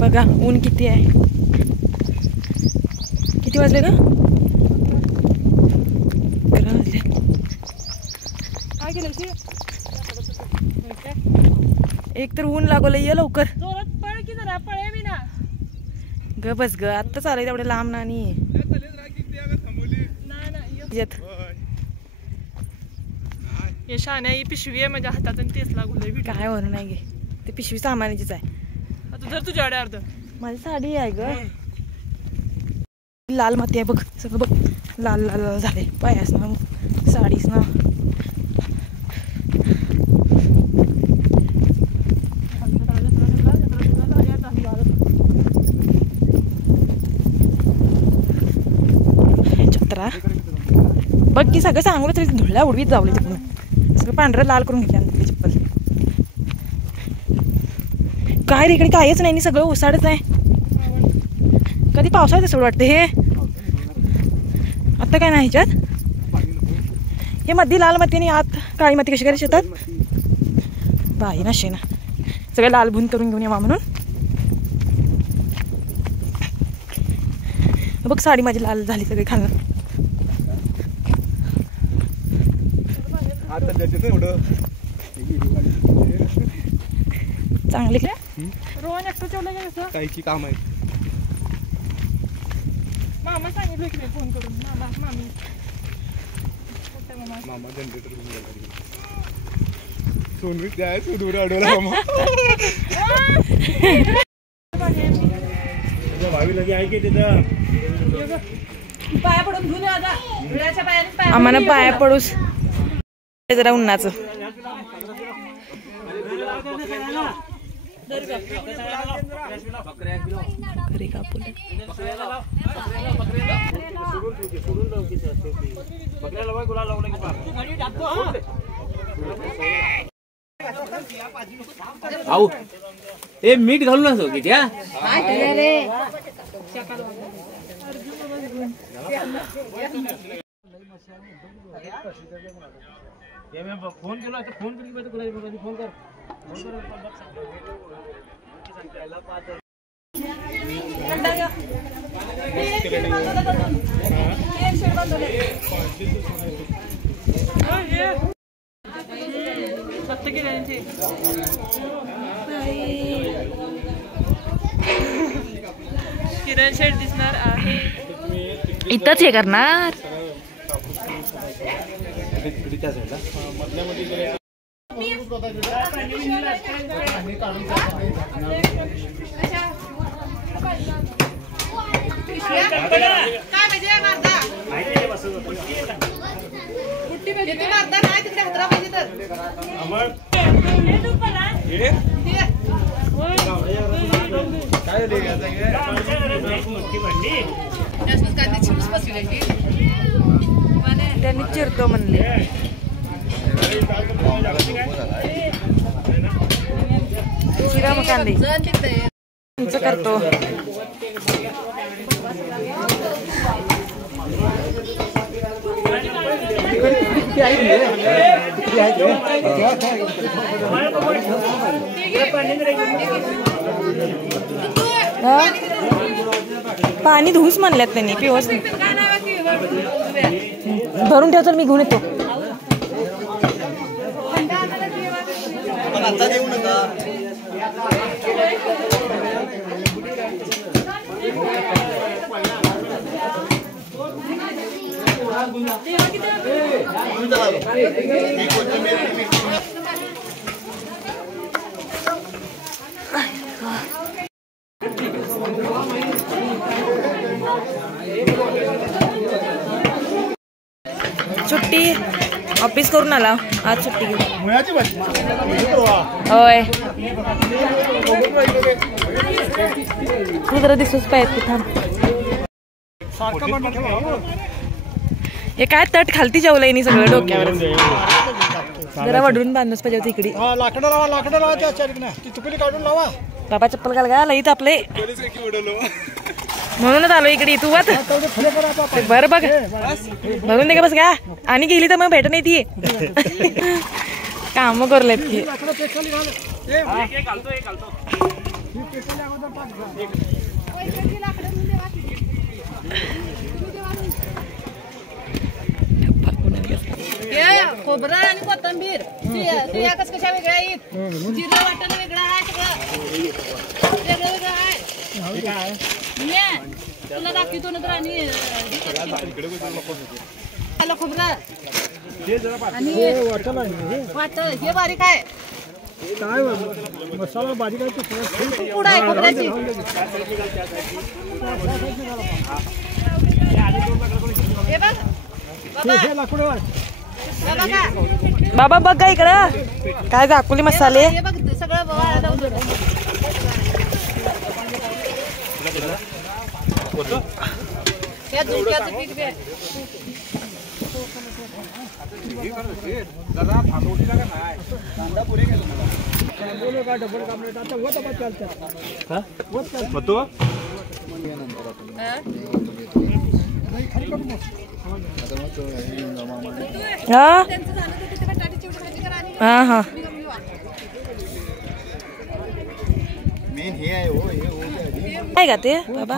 बघा ऊन किती आहे. किती वाजले का? 11 वाजले. एक तर ऊन लागवलं. ये लवकर ग बस ग. आत्ता चालाय तेवढे लांब ना. आणि शाण्या ही पिशवी आहे माझ्या हातात आणि तेच लागू काय होणार नाही गे. ते पिशवी सामान्याचीच आहे. आता जर तुझ्याकडे अर्ध माझी साडी आहे ग. लाल माती आहे बघ सगळं बघ. लाल लाल लाल झाले पायास ना साडीस ना. छत्रा बघ की सगळं सांगलं तरी धुळ्या उडवीत जावले तिकडून. सगळं पांढरं लाल करून घेतलं तिथली चप्पल. काय रे इकडे काहीच नाही. सगळं ओसाडच आहे. कधी पावसाळ्यात असं वाटतं हे. आता काय नाही ह्याच्यात. हे मध्ये लाल माती आणि आत काळी माती कशी करायची शेतात. बाई ना शे ना सगळं लाल भून करून घेऊन यावा म्हणून. बघ साडी माझी लाल झाली सगळी खाल्लं. चांगली काय रोहन एकटं ठेवलं का कसं कायची काम आहे. मामा सांगितलं की फोन करून. मामी मामा जनरेटर घेऊन गेला. सोनवी द्याय दूर अडवला मामा. भावी लगे आहे की तिथं पाया पडून घेऊन आता आम्हाला पाया पडूस जरा उन्हाचं. घरी कापून आऊ ए मीठ घालून असो की त्या फोन केला तर फोन करी फोन कर. किरण शेड दिसणार आहे. इथंच हे करणार. त्यांनी चिरतो म्हणले. चिरा मग कांदे करतो. पाणी धुस म्हणल्यात त्यांनी पिवस भरून ठेवतो. मी घेऊन येतो. सुट्टी ऑफिस करून आला आज. सुट्टी घेऊन होय. तू जरा दिसूच पाहिजे थांब. हे काय तट खालती जेवलंय नी सगळं डोक्यावर. जरा वडून बांधूच पाहिजे होती इकडे. लाकडं लावा त्या ती तुकडी काढून लावा. बाबा चप्पल घाल का लईत आपले. म्हणूनच आलो इकडे तू आता बरं बघ बघून दे का बस का आणि गेली तर मग भेट नाही ती काम करलेत की खोबरं आणि कोथिंबीर कस कशा वेगळ्या आहेत जिरं वाटण वेगळं आहे सगळं वेगळं आहे तुला दाखवतो ना तर आणि खोबरं आणि वाटण हे बारीक आहे काय मसाला बारीक आहे पूड आहे खोबऱ्याची हे बघ बाबा बघ का इकडं काय दाखवली मसाले हे बघ सगळं या झुणक्याचं पीठ बे डबल कामलेट आता होत चालतं हा हा मेन हे आहे हो हे काय का ते बाबा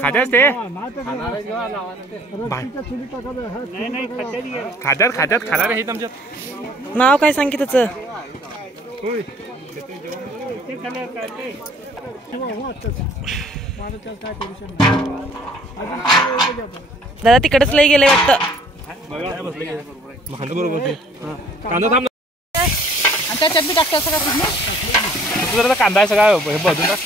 खात्याच ते खात्यात खाणार आहे आमच्यात नाव काय सांग की त्याचं दादा तिकडच लई गेले वाटतं कांदा थांब आणि त्या चटणी टाकतो सगळं कांदा आहे सगळा हे बघून टाक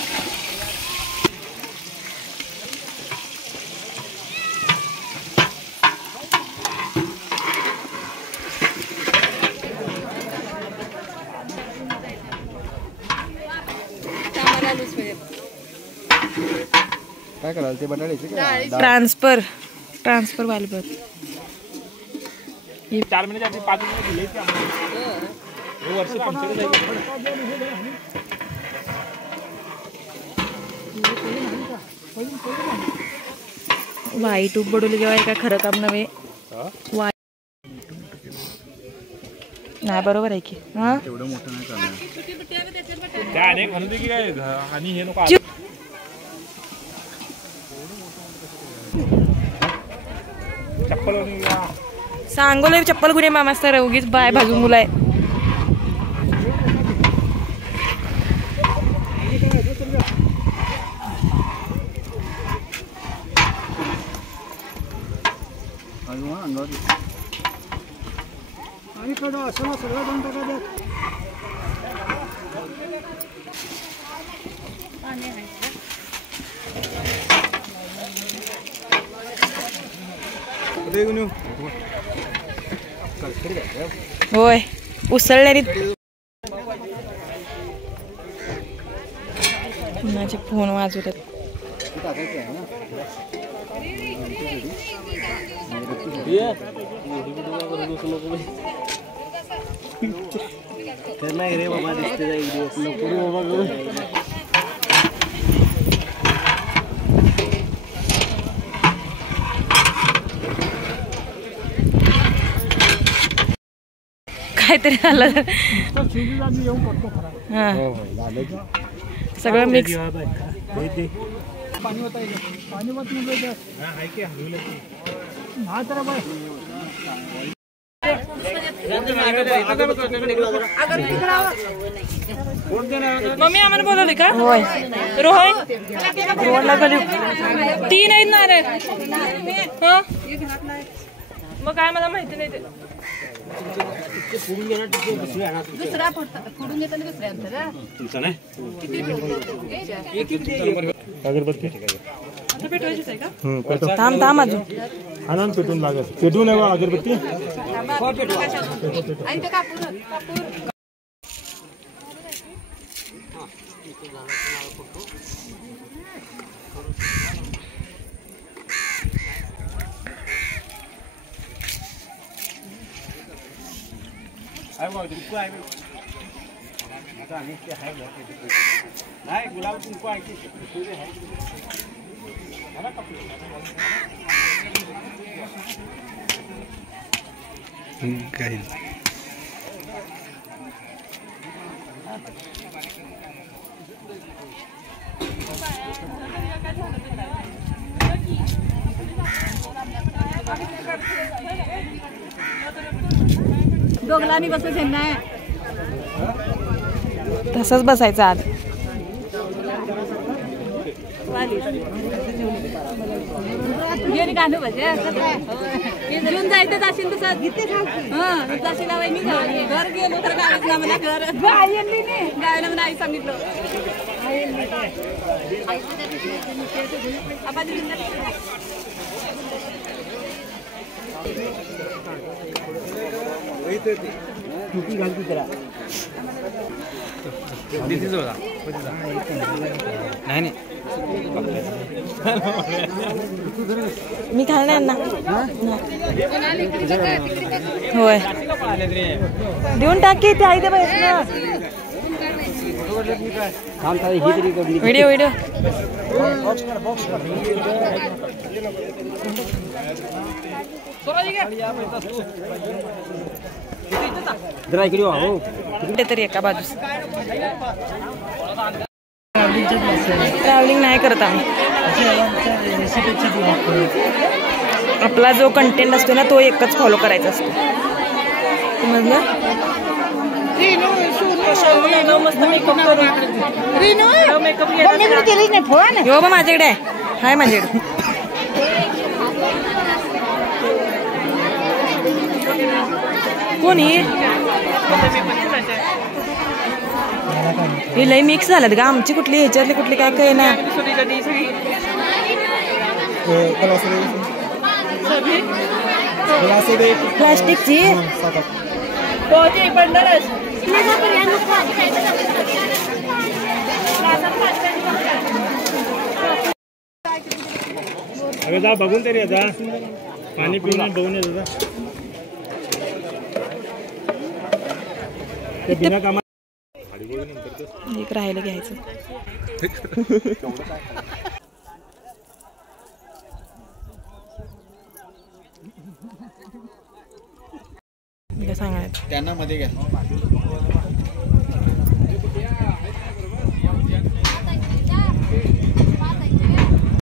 काय कराल ते बटाट्याचे ट्रान्सफर वालबर 4 महिने 5 महिने दिले वर्ष 45 वाईट उबडवली जेव्हा काय खरं काम नव्हे वाईट नाही बरोबर आहे की हा एवढं मोठं नाही चालणार त्या अनेक म्हणून की काय आणि हे नको चप्पल सांगोले चप्पल गुन्हे मामा सर उगीच बाय भाजून मुलाय आणि कडा असं सगळं दोन टाका द्या होय उसळल्याने कुणाचे फोन वाजवतात नाही रे बाबा दिसते एक दिवस नको रे बाबा काहीतरी झालं हा सगळं मिक्स मम्मी आम्हाला बोलवले का होय रोहन रोहनला बोलू 3 आहेत ना रे मग काय मला माहिती नाही ते दुसरा फोडून घेतो दुसऱ्या अगरबत्ती थांब थांब अजून आनंद पेटून लागत पेटून आहे अगरबत्ती नाही गुलाब कुंकू आहे दोघलांनी बसत नाही तसंच बसायचं आत. घेऊन कांदे भजे घेऊन जायचं जाशील तसं जाशील वहिनी घर गेलो तर गावात ना मला घर गायला म्हणा आई सांगितलं नाही मी खाणार ना. होय देऊन टाक की ते आई दे व्हिडिओ व्हिडिओ. तरी एका बाजूस ट्रॅव्हलिंग नाही करत आम्ही. आपला जो कंटेंट असतो ना तो एकच फॉलो करायचा असतो. समजलं. हो बा माझ्याकडे आहे. हाय माझ्याकडे. कोणी हे लई मिक्स झालं का आमची कुठली ह्याच्यातली कुठली काय काय ना. प्लास्टिकची अरे जा बघून तरी आता पाणी पिऊन बघून येत होता. बिना कामा एक राहायला घ्यायचं. सांगायचं त्यांना मध्ये घ्या.